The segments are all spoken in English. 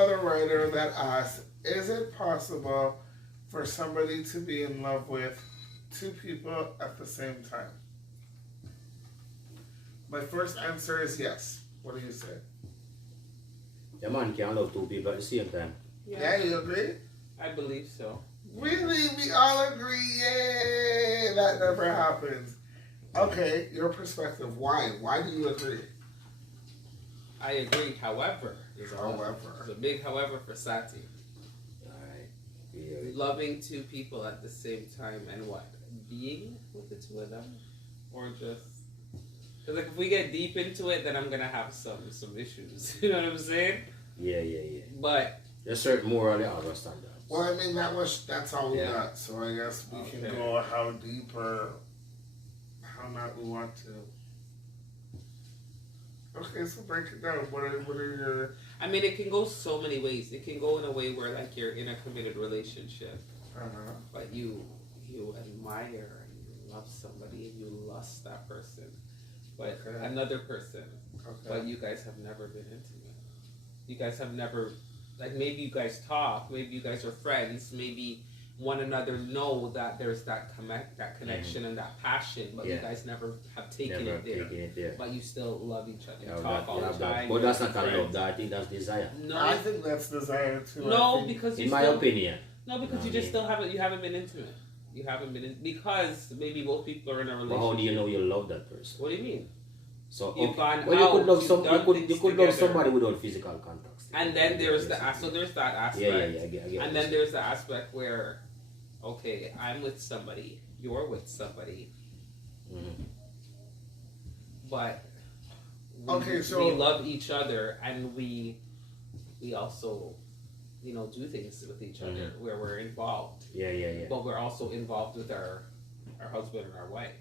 another writer that asks, is it possible for somebody to be in love with two people at the same time? My first answer is yes. What do you say? A man can love two people at the same time. Yeah, you agree? I believe so. Really? We all agree? Yay! That never happens. Okay, your perspective. Why? Why do you agree? I agree. However, there's a big however for Sati. Alright. Yeah. Loving two people at the same time and what? Being with the two of them? Or just... Because like, if we get deep into it, then I'm going to have some issues. You know what I'm saying? Yeah. But... There's certain moral other standards. Well, I mean, that's all we got. So I guess we can go how deep or how not we want to. Okay, so break it down. What are your... I mean, it can go so many ways. It can go in a way where, like, you're in a committed relationship, but you admire and you love somebody and you lust that person, but another person, but you guys have never been intimate. You guys have never, like, maybe you guys talk, maybe you guys are friends, maybe one another know that there's that connection and that passion, but you guys never have taken it there. But you still love each other. You talk all the time. But that's not love. I think that's desire. No, I think that's desire too. No, because in my opinion. No, because you just still haven't. You haven't been intimate. You haven't been because maybe both people are in a relationship. But how do you know you love that person? What do you mean? So you've gone well, out, you could love you could love somebody without physical contact. And then there's there's that aspect. Yeah, I get and then there's the aspect where, okay, I'm with somebody, you're with somebody, but we love each other, and we also, do things with each other where we're involved. Yeah. But we're also involved with our husband and our wife.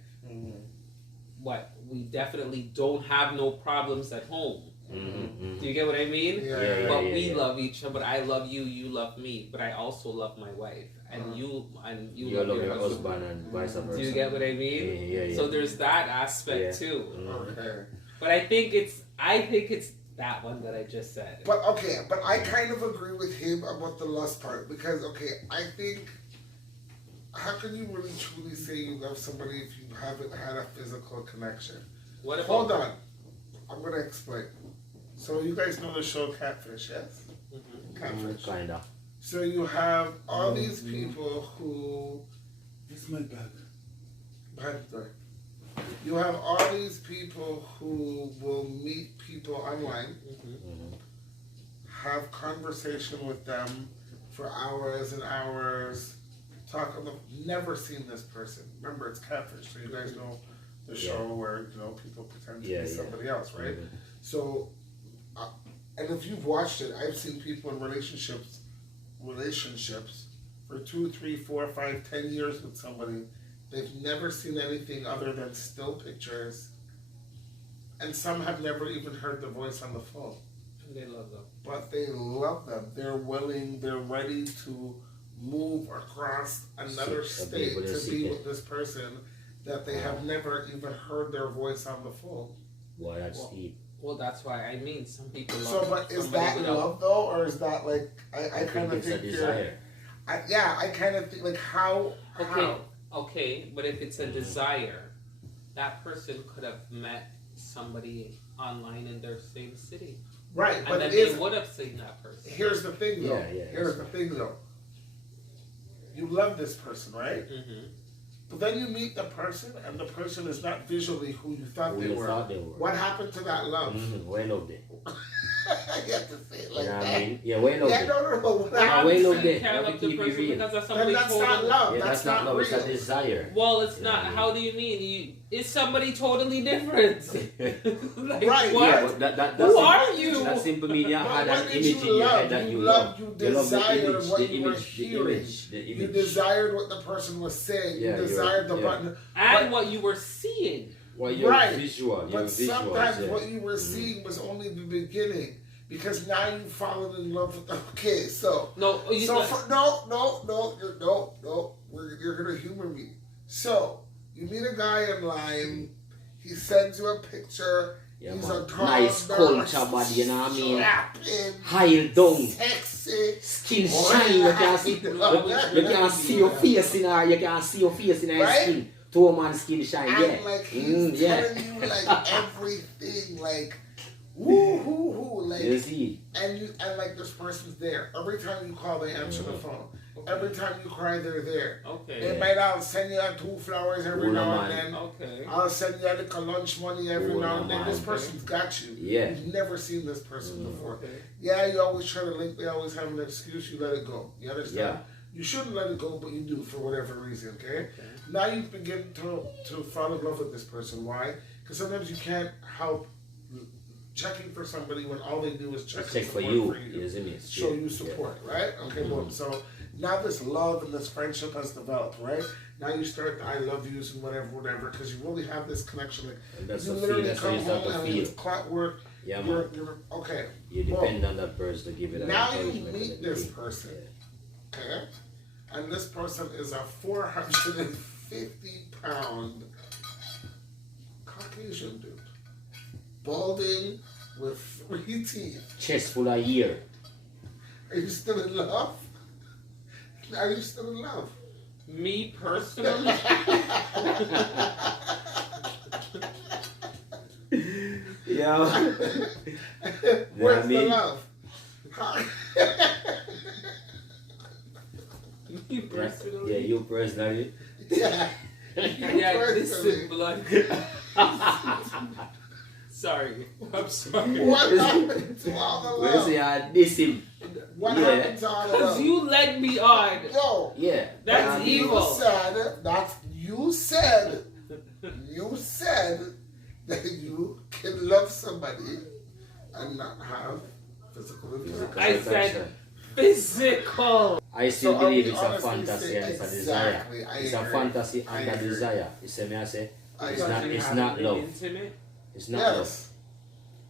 But we definitely don't have no problems at home. Do you get what I mean? But we love each other. But I love you, you love me. But I also love my wife, and you love your husband, and vice versa. Do you get what I mean? Yeah. So there's that aspect too. Okay. But I think it's that one that I just said. But I kind of agree with him about the lust part because I think. How can you really truly say you love somebody if you haven't had a physical connection? Hold on. I'm going to explain. So you guys know the show Catfish, yes? Catfish. Kind of. So you have all these people who... It's my bag. You have all these people who will meet people online, have conversation with them for hours and hours, talk about, never seen this person. Remember, it's Catfish, so you guys know the show where people pretend to be somebody else, right? So, and if you've watched it, I've seen people in relationships for 2, 3, 4, 5, 10 years with somebody. They've never seen anything other than still pictures, and some have never even heard the voice on the phone. And they love them. But they love them. They're willing. They're ready to move across another state to be with this person that they have never even heard their voice on the phone. Well, that's deep. Well, that's why I mean some people love. So, but is that love though, or is that like I kind of think it's a desire? I kind of think like how. Okay, but if it's a desire, that person could have met somebody online in their same city. Right, and but then they would have seen that person. Here's the thing though. Here's the thing though. You love this person, right? But then you meet the person, and the person is not visually who you thought they were. What happened to that love? Well loved it. You have to say it like that. I mean? Yeah, well loved it. No. What happened to you can't love the person because that's somebody that's not love. Yeah, that's not love. real. It's a desire. Well, it's not. How do you mean? It's somebody totally different. Right. What? Yeah, but that's who are you? That simply means you had What an did image in you your love? head that You you loved. love. You desired what the you were image, hearing. the image. You desired what the person was saying. Yeah, you desired the button. And what you were seeing. Well, you're visual. But sometimes what you were seeing was only the beginning. Because now you've fallen in love with. Okay, so no, you're gonna humor me. So you meet a guy online. He sends you a picture. Yeah, He's man. a tall, Nice dark, culture body, you know what I mean? strapping, High down. sexy, Skin shine, you can see, you can see your face in her, you can see your face in her Right? skin. Two man skin shine, and yeah. like he's yeah. telling you like everything, like woo hoo hoo, like You see? and like this person's there. Every time you call, they answer the phone. Every time you cry, they're there. Okay. They might I'll send you 2 flowers every Hold now on, and then. Okay. I'll send you a little lunch money every Hold now on, and then. man. This person's got you. Yeah. You've never seen this person before. Okay. Yeah, you always try to link, they always have an excuse, you let it go. You understand? Yeah. You shouldn't let it go, but you do for whatever reason, okay? Now you begin to fall in love with this person. Why? Because sometimes you can't help checking for somebody when all they do is check For you, isn't it? show you support, right? Okay, boom. So now this love and this friendship has developed, right? Now you start the I love yous and whatever, because you really have this connection. Like And that's you the literally feel, that's how come you start home to and feel. it's clockwork. Yeah, You're, man. you're okay. You depend on that person to give it an Now you encouragement. meet and this everything. person. Yeah. Okay, and this person is a 450-pound Caucasian dude, balding with 3 teeth. Chest full of ear. Are you still in love? Are you still in love? Me personally, Yeah. Where's me? the love? me personally. Yeah, you personally. Yeah. Yeah, Personally. listen, blood. Sorry, I'm sorry. What happened to all the Well, love? see, I diss him. What Yeah. happened to all the Cause love? you led me on. Yo, Yeah. That's you evil. said that you can love somebody and not have physical intimacy. I said physical. I still So are believe we it's a honestly fantasy saying and it's a exactly, desire. I It's a agree. fantasy I and a agree. desire. You see me, I say? I It's agree. not, You it's haven't not been love. Intimate? It's not love. Yes.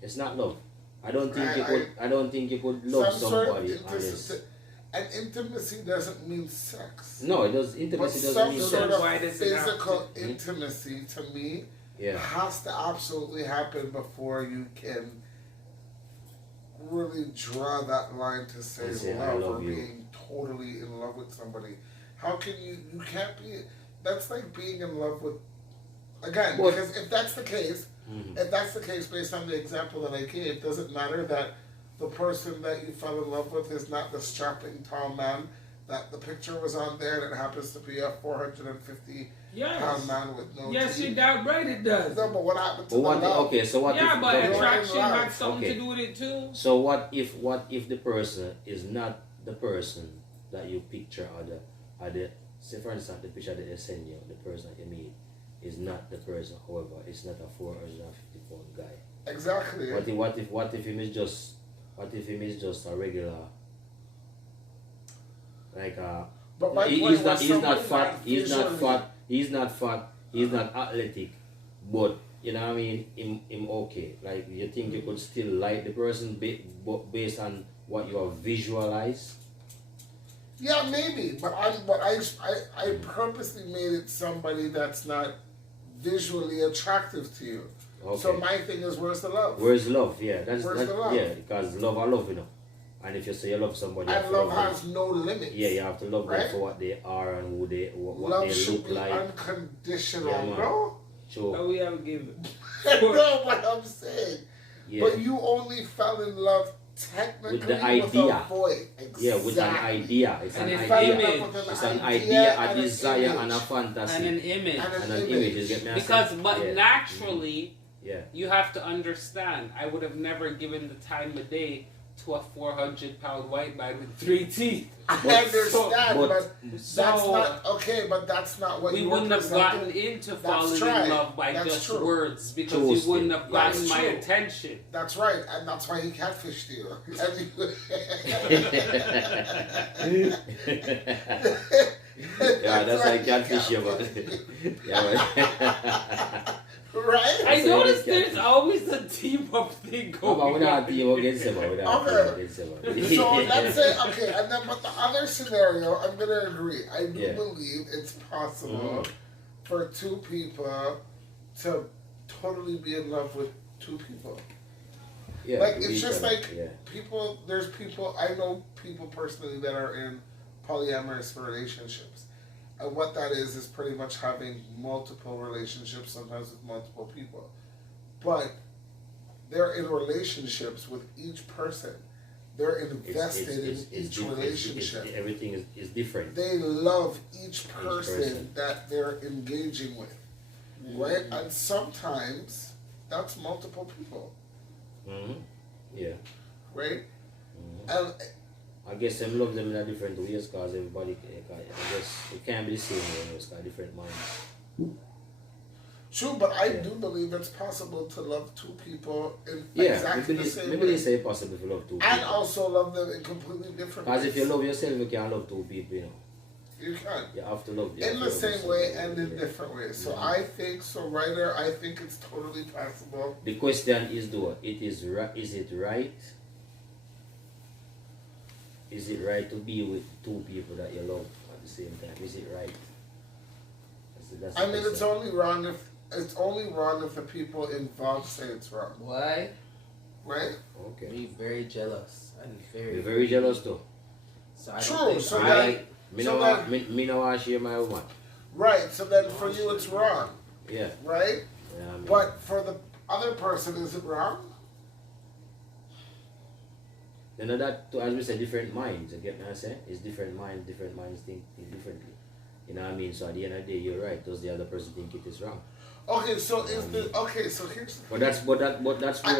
It's not love. I don't think I- I don't think you could love Some sort of somebody intimacy. unless. And intimacy doesn't mean sex. No, it does. But Intimacy doesn't some mean sort sex. of Why does it have physical to- intimacy to me Yeah. has to absolutely happen before you can really draw that line to say And say, love, "I love or you." being totally in love with somebody. How can you can't be, that's like being in love with, again, Well- because if that's the case, based on the example that I gave, does it matter that the person that you fell in love with is not the strapping tall man that the picture was on there, and it happens to be a 450-pound Yes. man with no Yes, teeth? you're damn right it does. No, but what happened to But what? the love? Okay, so what? Yeah, if, but you're attraction in love. had something Okay. to do with it too. So what if the person is not the person that you picture or the say for instance the picture that they send you, the person that you meet is not the person, however, it's not a 450-pound guy. Exactly. What if him is just a regular, like But my point he's not was he's not somebody fat, that he's not visually- fat, he's not athletic, but you know what I mean, him okay. Like you think you could still like the person based on what you have visualized? Yeah, maybe, but I purposely made it somebody that's not visually attractive to you. Okay. So my thing is, where's the love? Where's love? Yeah, that's Where's the love? yeah, because love I love, you know. And if you say you love somebody, you have And to love them. has no limits. Yeah, you have to love Right? them for what they are and who they what Love they should look be like. unconditional, Yeah, man. bro. Sure. But we haven't given. No, what I'm saying. Yeah. But you only fell in love technically With the idea. a void. Exactly. Yeah, with an idea. It's And an it's idea. image. It's an idea, a and an desire, image. and a fantasy. And an image. And an image. You get me? Because, but yeah. naturally, Yeah. you have to understand, I would have never given the time of day to a 400-pound white man with 3 teeth. I understand, but- but that's So, not okay. But that's not what we you were wouldn't have presenting. gotten into That's falling right. in love by That's just true. words because Toasted. you wouldn't have gotten That's my true. attention. That's right, and that's why he catfished you. Yeah, that's like catfish, yeah, but yeah, right? I So noticed you there's always a team up thing Oh, but going we're not on. team against him. We're not team Okay. against him. So let's say okay, and then but the other scenario, I'm gonna agree. I do Yeah. believe it's possible for two people to totally be in love with two people. Yeah, Like, with it's each just other, like yeah. people, there's people, I know people personally that are in polyamorous relationships. And what that is pretty much having multiple relationships, sometimes with multiple people. But they're in relationships with each person. They're invested in each relationship. Everything is different. They love each person that they're engaging with. Right? And sometimes that's multiple people. Mm-hmm. Yeah. Right? Mm-hmm. And I guess them love them in a different ways because everybody, I guess it can't be the same way, it's got different minds. true, but I do believe it's possible to love two people in exactly the same way. Maybe they say it's possible to love two people. And also love them in completely different ways. Because if you love yourself, you can't love two people, you know. You can. You have to love In the same way and in different ways. So I think, Ryder, I think it's totally possible. The question is though, is it right? Is it right to be with two people that you love at the same time? Is it right? That's I mean, it's only wrong if the people involved say it's wrong. Why? Right? Okay. Be very jealous and Be very jealous too. So I True, don't think so I- that- Me So no then- want me no want share my woman. Right, so then for you it's wrong. Yeah. Right? Yeah, I mean, But for the other person, is it wrong? you know that, as we said, different minds. You get what I'm saying? It's different minds think differently. You know what I mean? So at the end of the day, you're right. Does the other person think it is wrong? Okay, so so here's the But that's where,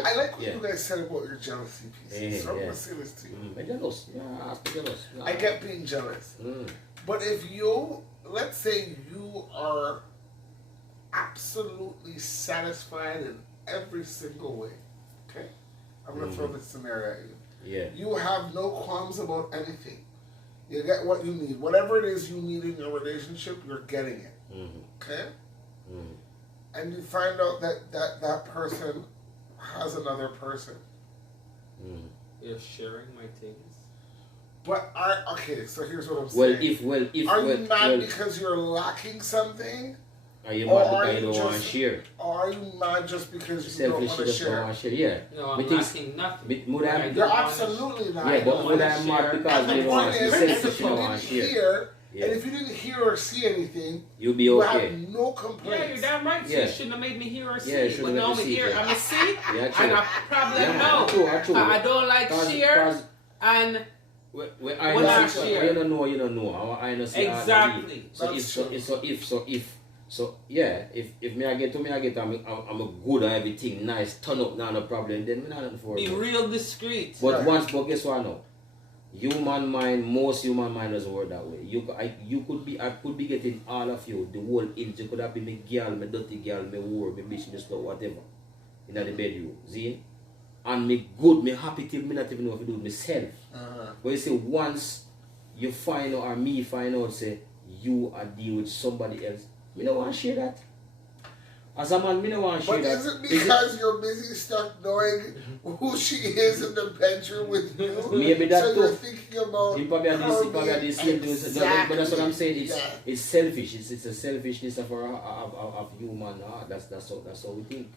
I like what yeah. you guys said about your jealousy piece. So I'm gonna say this to you. I'm jealous. Yeah, I'm jealous. I get being jealous. But if you, let's say you are absolutely satisfied in every single way, okay? I'm going to throw this scenario at you. Yeah. You have no qualms about anything. You get what you need. Whatever it is you need in your relationship, you're getting it. Okay? And you find out that person has another person. You're sharing my things. But okay, so here's what I'm saying. Are you mad because you're lacking something? Are you mad because you don't want to share? Or are you mad just because you don't want to share? Don't want to share? Yeah. No, I'm lacking nothing. You're absolutely not. Yeah, but would I mad because and you the don't want point to is, share? if you didn't hear, Yeah. and if you didn't hear or see anything, you'll be you okay. have no complaints. Yeah, you're damn right. So Yeah. you shouldn't have made me hear or see. Yeah, you shouldn't but now have I'm see, here, yeah. I'm a see, Yeah, and true. I probably Yeah, know. true. I don't like share, and I When I know, share. you don't know. I know. See, exactly. So if me I get, I'm a good and everything nice, turn up, not a problem. Then me not nothing for Be it. real discreet. But but guess what now? Most human mind doesn't work that way. I could be getting all of you, the whole inch. You could have been my girl, my dirty girl, my whore, my bitch, my slut, whatever, in the bedroom. See? And me good, me happy till me not even know if I do it myself. But you see, once you find out, or me find out, say, you are deal with somebody else, me don't want to share that. As a man, me don't want to share But that. is it because you're busy stuck knowing who she is in the bedroom with you? Maybe that so too. you're thinking about You probably have this same thing. But that's what I'm saying. Yeah. It's selfish. It's a selfishness of human heart. That's how we think.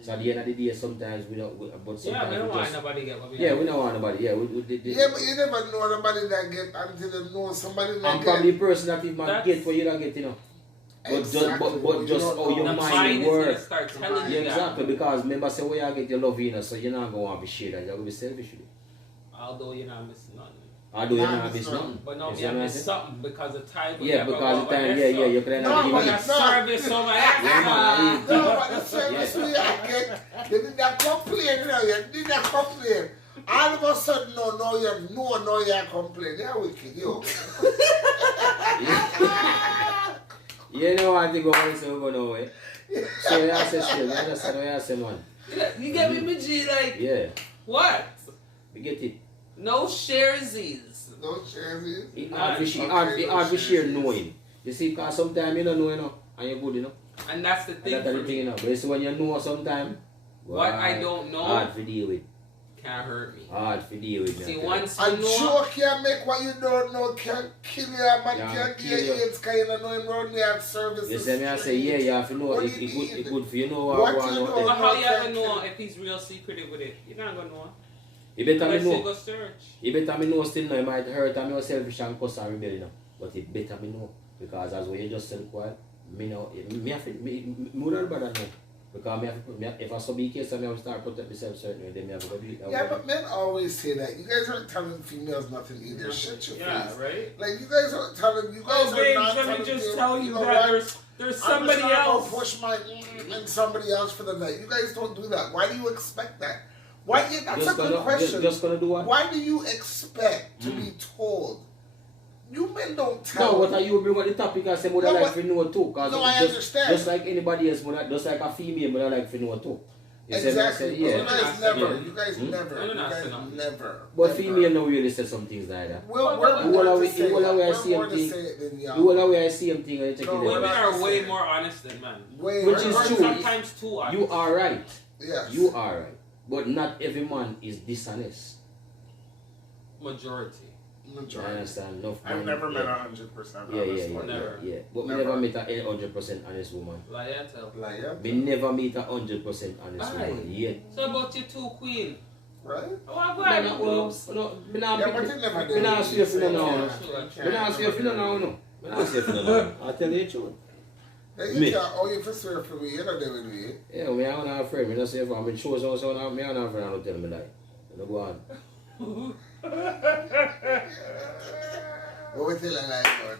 So at the end of the day, sometimes we don't. But sometimes We don't we want just, nobody get what we yeah, have. we don't want nobody. Yeah, yeah, but you never know nobody that get until you know somebody that I'm get. probably the person that even That's- get what you don't get, you know. But Exactly. but just how your The mind mind is gonna works. start telling Yeah, you exactly. that. Because remember, say where you get your love, you know, so you're not going to want to be shared. You're going to be selfish. Although you're not missing nothing. Although you're Nah, not it's missing not. nothing. But no, You me see I what I'm miss saying? something because the time. Yeah, because the time, you can No, have but the it's the not. service over Yeah, No, but the service we get, you did not complain, you know, you did not complain. All of a sudden, no, you're complaining. You're wicked, yo. You know what to go on, so we're going away. So you have to say, you understand what you say, man? You get me, G? Like Yeah, what? we get it. No sharesies. No chances. It hard to share knowing. You see, because sometimes you don't know, you know, and you're good, you know. And that's the And thing that's for the thing, me. you know. But you see, when you know sometimes, What I don't know. hard to deal with. can't hurt me. Hard for deal with me. See, I tell once A you know, joke can make what you don't know can kill you, man. Yeah, Can kill give you you. AIDS, can you know him around there and service. You see me, I say, yeah, you have to know, What it do you mean? good for you know What what you know. know? but how you ever can't know kill. if he's real secretive with it? You're not gonna know. You better me Unless you know. go search. You better me know still now, it might hurt and me selfish and cuss and rebel, you know. But it better me know. Because as when you just said quiet, me know, me have to, me would better know. Because if I so be case, I have to start protect myself certain way, then me have to go do it. Yeah, but men always say that. You guys aren't telling females nothing either. Shut your Yeah, face. right? Like, you guys aren't telling, you guys Oh, are babes, not let telling me just them, tell you know that what? there's I'm somebody just gonna go else. push my and somebody else for the night. You guys don't do that. Why do you expect that? Why? Yeah, that's Just a good gonna- question. Just gonna do what? Why do you expect to be told? You men don't tell. No, what are you bring on the topic and say, mother No, like to know too. Cause No, I just, understand. Just like anybody else, mother, just like a female, mother like to know too. You see me? I Exactly. say, You yeah. guys never. Yeah. You guys never. I'm You not guys saying never. But Never. female no really say some things like that. We're You more all to away- say you all it. away We're same more to thing. say it than y'all. You all aware the same thing and you check No, it Women out. are way more honest than men. Way Which more. is Or true. sometimes too honest. You are right. Yes. You are right. But not every man is dishonest. Majority. I Majority. understand. Enough I've man- never met yeah. 100% Yeah, honest yeah, one. Never. yeah. But me Never. never meet a 100% honest woman. Liar tell. Liar. Me never meet a 100% honest Aye. woman yet. So about you two, queen. Right? Oh, I go Me ahead, not- boobs. me not- Yeah, but you never me not see if you don't know. Yeah. Me not see if you don't know. No. Me not see if you don't know. I'll tell you the truth. Hey, Me. you can't, oh, you for swear for me, you're not doing with me. Yeah, me I don't have a friend. Me not say if I'm in shows or so now. Me I don't have a friend. I don't tell me lie. You know, go on. What we tell you like that?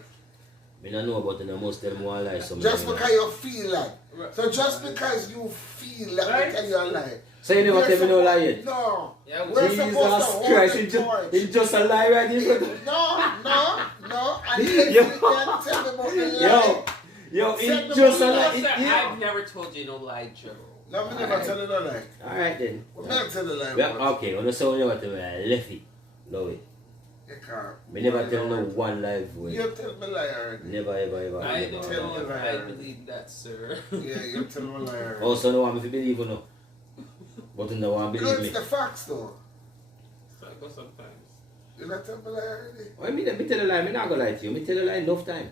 Me not know about it. I must tell me one lie. So me Just know. because you feel that. So just because you feel that, Right. I tell you a lie. So you never We're tell me no lie supposed- yet? No. Yeah, We're Jesus supposed to hold Christ, the torch. it's just a lie right in front of No. And if Yo. you can't tell me about the lie. Yo, Send it's them just a all lie. the I've never told you no lie, Joe. No, me never tell you no lie. Alright then. We never tell you lie. Yeah, about it. okay, on the sound you want to left it. Love it. You can't. Me never tell no one live word. You tell me lie already. Never ever. I never. don't Tell know me if lie I already. believe that, sir. Yeah, you tell me lie already. Also no one if you believe or no. But you no one You know, believe it's me. the facts though. Psycho sometimes. You not tell me lie already. Why me tell a lie, me not gonna lie to you. Me tell a lie enough time.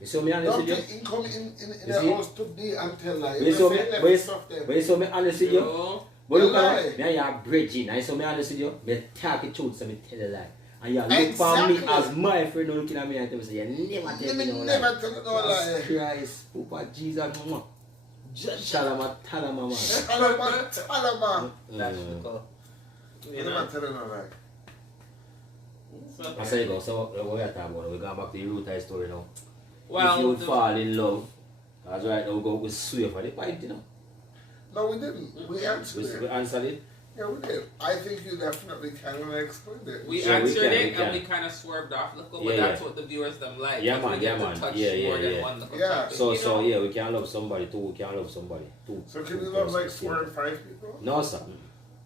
You see me honest Don't with you? think come in You the see? house today and tell lie. But you You saw say me, left but you- stuff there. but you saw me honest with you. Yo, But look You lie. at me, I am bridging. I saw me honest with you. Me talk the truth, so me tell a lie. And you look for me Exactly. as my friend, you looking at me and tell me, say, you never tell me no lie. Never tell you no lie. Jesus Christ, Papa Jesus, mama. Shalama, talama, man. Alama. that's Mm. cool. You You never know? tell you no lie. So- I say go, so what we are talking about, we go back to the root of the story now. If you Well, would fall in love, that's right now we go with swear for the point, you know. No, we didn't. We answered We it. answered it. Yeah, we did. I think you definitely can and I explained it. we Yeah, we answered can, it we can. and we kind of swerved off. Look, but Yeah, that's yeah. what the viewers them like. Yeah, 'cause man, we get yeah, to man. touch Yeah, more than yeah. one little Yeah. topic, So, you know? yeah, we can love somebody too, we can love somebody too. So can Two you love like persons, four yeah. and five people? No, sir.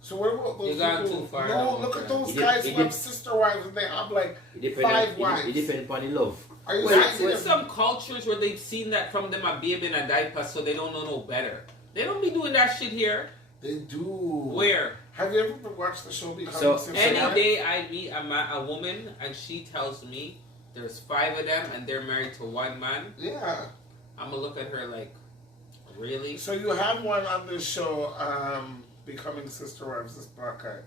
So what about those You gone people? too far No, now, look at okay. those It de- guys it who de- have sister wives and they have like It depends five on, wives. it depends upon the love. Are you Well, saying there's some cultures where they've seen that from them a baby in a diaper, so they don't know no better. They don't be doing that shit here. They do. Where? Have you ever watched the show Becoming So, Sister Any Wives? day I meet a woman and she tells me there's 5 of them and they're married to one man, Yeah. I'm gonna look at her like, really? So you have one on this show, Becoming Sister Wives, this black guy,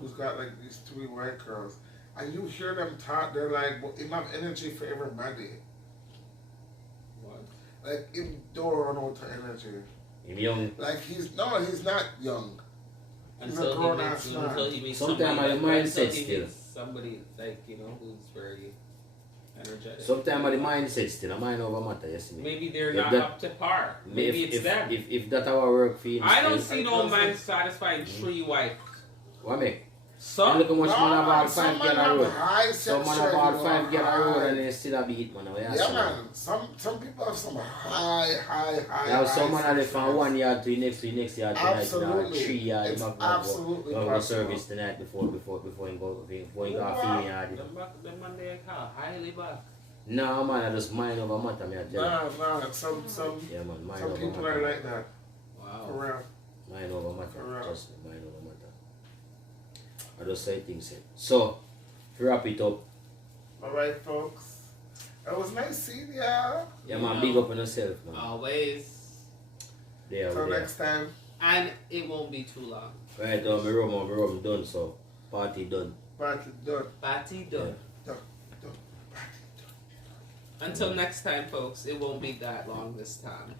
who's got like these 3 white girls. And you hear them talk, they're like, well, him have energy for everybody. What? Like, him don't run out of energy. I'm young. Like, he's not young. He's a Until grown he ass meets, man. until he meets Sometimes somebody, my like, mindset until he still. meets somebody like, you know, who's very energetic. Sometimes the mindset still, a mind over matter, you see me. Maybe they're If not that- up to par. Maybe it's them. If that our work for him I don't still, see no man satisfying 3 wives. what make? Some Look how much man about some 5 get man a have road. high Some sex man about drive, 5 get a road high. and they still a beat man. Yeah, man. Some people have some high. You have some man sex live from drive. 1 yard to the next tonight, Absolutely. 3 yard. It's Him have absolutely go possible. service tonight before he go before he go Wow. feeling yard. Them man they call highly back. No man, I just mind over matter, me I tell you. Nah, some Yeah man, mind some over people matter. are like that. For Wow. real. Mind over matter. For real. Trust me, mind over matter. I just say things. So, to wrap it up. Alright, folks. It was nice seeing ya. Yeah, man, big up on yourself, man. Always. There, Till there. next time. And it won't be too long. Right, my room done, so party done. Party done. Party done. Done. Party done. Until next time, folks, it won't be that long this time.